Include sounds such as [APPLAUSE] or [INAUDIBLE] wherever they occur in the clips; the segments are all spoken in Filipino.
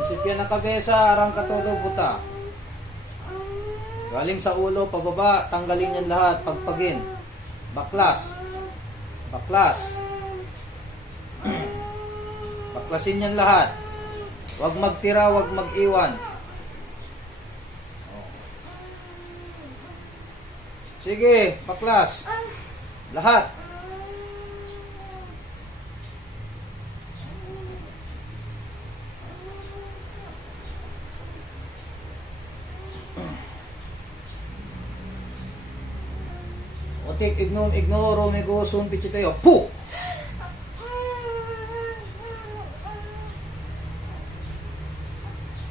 Prinsipya ng kabesa, arang katodo buta. Galing sa ulo, pababa, tanggalin yan lahat, pagpagin. Baklas. Baklas. [CLEARS THROAT] Baklasin yan lahat. Huwag magtira, huwag mag-iwan. Sige, baklas. Lahat. Otik, ignon, ignoro, mego, sumpit tayo. Puh!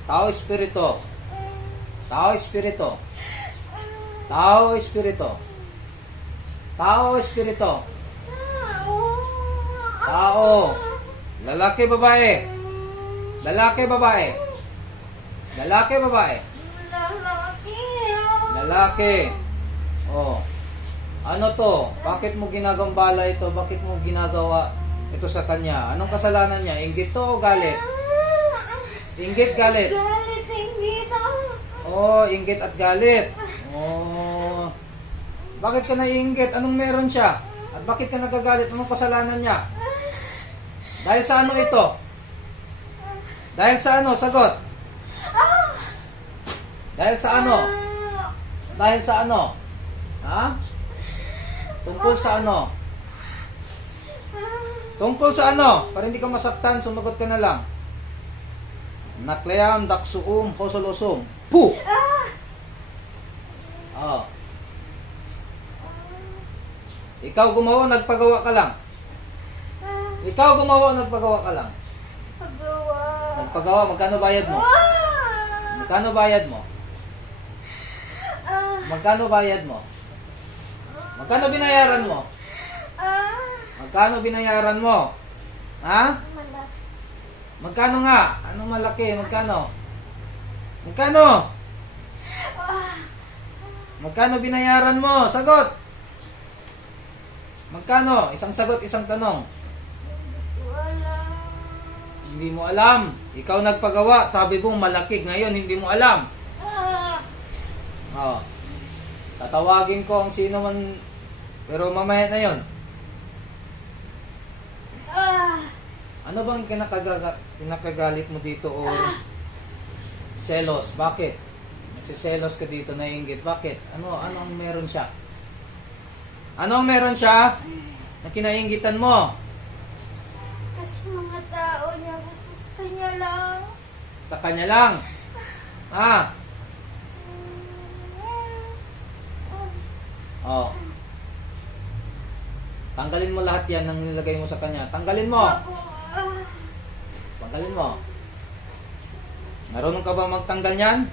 Tao Espiritu. Tao Espiritu. Tao Espiritu. Tao Espiritu. Tao. Lalaki, babae. Lalaki, babae. Lalaki, babae. Lalaki. Oh. Ano to? Bakit mo ginagambala ito? Bakit mo ginagawa ito sa kanya? Anong kasalanan niya? Inggit to o galit? Inggit, galit. Galit, to. Oh, inggit at galit. Oh. Bakit ka naiinggit? Anong meron siya? At bakit ka nagagalit? Anong kasalanan niya? Dahil sa ano ito? Dahil sa ano? Sagot. Dahil sa ano? Dahil sa ano? Ha? Tungkol sa ano? Tungkol sa ano? Para hindi ka masaktan, sumagot ka na lang. Nakleam daksuum hosolosum. Puh! Oh. Ikaw gumawa, nagpagawa ka lang. Ikaw gumawa, nagpagawa ka lang. Pagawa. Nagpagawa, magkano bayad mo? Magkano bayad mo? Ah, Magkano bayad mo? Magkano binayaran mo? ah, Magkano binayaran mo? Ha? Magkano nga? Anong malaki? Magkano? Magkano? Magkano binayaran mo? Sagot! Magkano? Isang sagot, isang tanong. Wala. Hindi mo alam. Ikaw nagpagawa. Sabi mo malaki. Ngayon, hindi mo alam. Ah, Oh. Tatawagin ko ang sino man. Pero mamaya na yon. ah, Ano bang kinakagaga, kinakagalit mo dito o selos? Bakit? Nagsiselos ka dito, naiingit. Bakit? Ano, anong meron siya? Anong meron siya na kinaingitan mo? kasi mga tao niya gusto niya lang. Sa kanya lang. Ha? Oh. Tanggalin mo lahat yan ng nilagay mo sa kanya. Tanggalin mo. Tanggalin mo. Marunong ka ba magtanggal yan?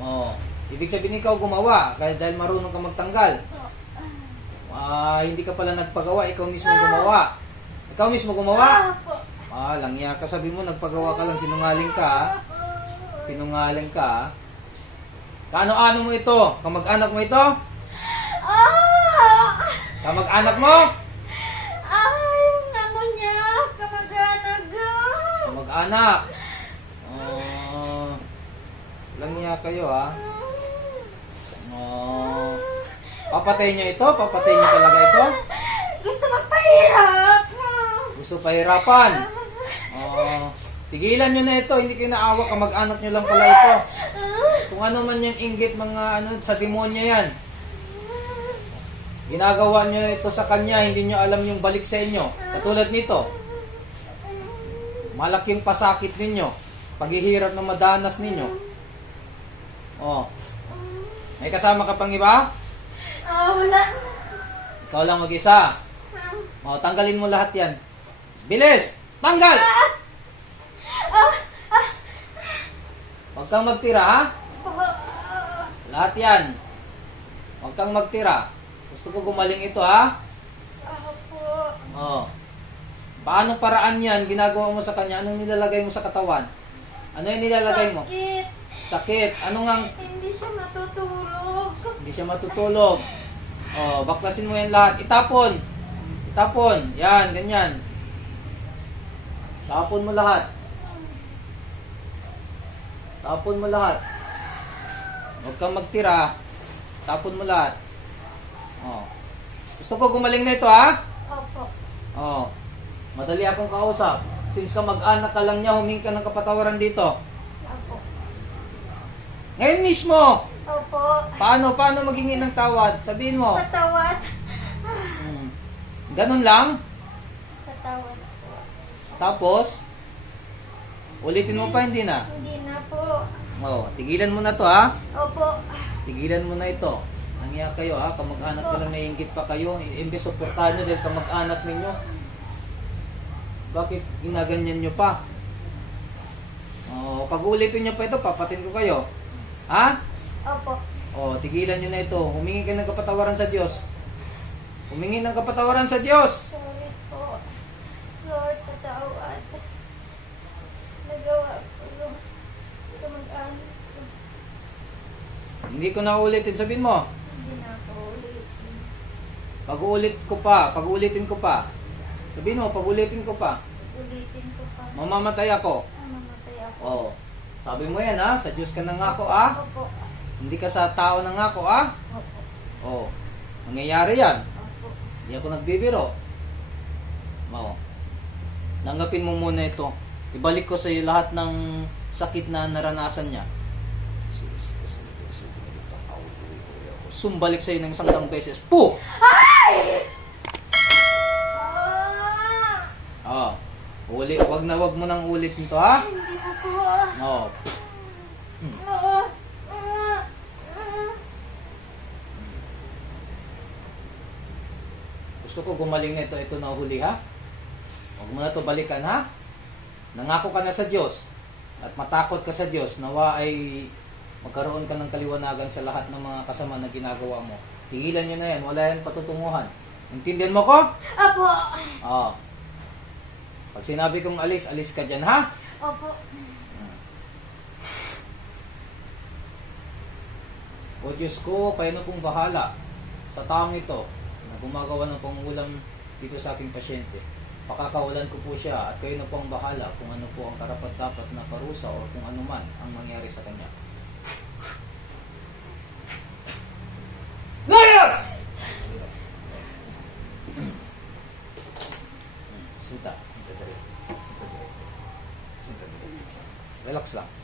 Oo. Ibig sabihin ikaw gumawa kahit dahil marunong ka magtanggal. Ah, hindi ka pala nagpagawa, ikaw mismo gumawa. Ikaw mismo gumawa? Ah, langya ka. Sabi mo nagpagawa ka lang, sinungaling ka. ah. Sinungaling ka. ah. Kaano-ano mo ito? Kamag-anak mo ito? Ah! Kamag-anak mo? Ah, yung ano niya, kamag-anak. Kamag-anak. Oh, langya kayo ah. Oh. Papatay niyo ito? Papatay niyo talaga ito? Gusto magpahirap. Gusto pahirapan? Oh, tigilan nyo na ito, hindi kayo naawa, kamag-anak nyo lang pala ito. Kung ano man yung inggit mga ano, sa demonyo yan. Ginagawa nyo ito sa kanya, hindi nyo alam yung balik sa inyo. Katulad nito, malaking pasakit ninyo, paghihirap na madanas ninyo. Oh, may kasama ka pang iba? Ah, wala. Ikaw lang mag-isa. Oh, tanggalin mo lahat yan. Bilis! Tanggal! Ah, ah, Huwag kang magtira, ha? ah, Lahat yan. Huwag kang magtira. Gusto ko gumaling ito, ha? ako. Oh. Paano paraan yan? Ginagawa mo sa kanya? Anong nilalagay mo sa katawan? Ano yung nilalagay mo? Sakit. Sakit. Ano nga Hindi siya matutulog. hindi siya matutulog? Oh, baklasin mo yan lahat. Itapon. Itapon. Yan, ganyan. Tapon mo lahat. Tapon mo lahat. Huwag kang magtira. Tapon mo lahat. Oh. Gusto ko gumaling na ito, ha? Opo. Oh. Madali akong kausap. Since ka mag-anak ka lang niya, humingi ka ng kapatawaran dito. Opo. Ngayon mismo, Opo. paano, paano maghingi ng tawad? Sabihin mo. Patawad. Hmm. Ganun lang. Patawad po. Tapos, ulitin mo pa, hindi na. Hindi na po. Oh, tigilan mo na to, ha? Opo. Tigilan mo na ito. Nangiya kayo ha, kamag-anak nyo lang naiingit pa kayo. Imbes suportahan nyo dahil kamag-anak ninyo. Bakit ginaganyan nyo pa? Oh, pag ulitin nyo pa ito, papatin ko kayo. Ha? Opo. Oh, tigilan nyo na ito. Humingi ka ng kapatawaran sa Diyos. Humingi ng kapatawaran sa Diyos. Sorry po. Lord, patawad. Nagawa ko yung kamag-anak ko. Hindi ko na ulitin. Sabihin mo. Hindi na ako ulit. Pag ulit ko pa, pag ulitin ko pa. Sabihin mo, pag ulitin ko pa. Ulitin ko pa. Mamamatay ako. Ah, mamatay ako. Oh. Sabi mo yan ha, sa Diyos ka nangako ha. Opo. Hindi ka sa tao nangako ha. Opo. Oh. Mangyayari yan. Opo. Hindi ako nagbibiro. Oo. Nanggapin mo muna ito. Ibalik ko sa iyo lahat ng sakit na naranasan niya. Sumbalik sa iyo ng isang beses. Po! Ah! Uli, wag na wag mo nang ulit nito ha. Hindi. Oh. Ah! Ah! Ah! Gusto ko gumaling na ito, na huli ha. Huwag mo na ito balikan ha. Nangako ka na sa Diyos at matakot ka sa Diyos nawa ay magkaroon ka ng kaliwanagan sa lahat ng mga kasama na ginagawa mo. Tigilan nyo na yan, wala yan patutunguhan. Intindihan mo ko? Opo. Oo. Pag sinabi kong alis, alis ka dyan ha. Opo. O Diyos ko, kayo na pong bahala sa taong ito na gumagawa ng pangulam dito sa aking pasyente. Pakakawalan ko po siya at kayo na po ang bahala kung ano po ang karapat-dapat na parusa o kung ano man ang mangyari sa kanya. Relax lang.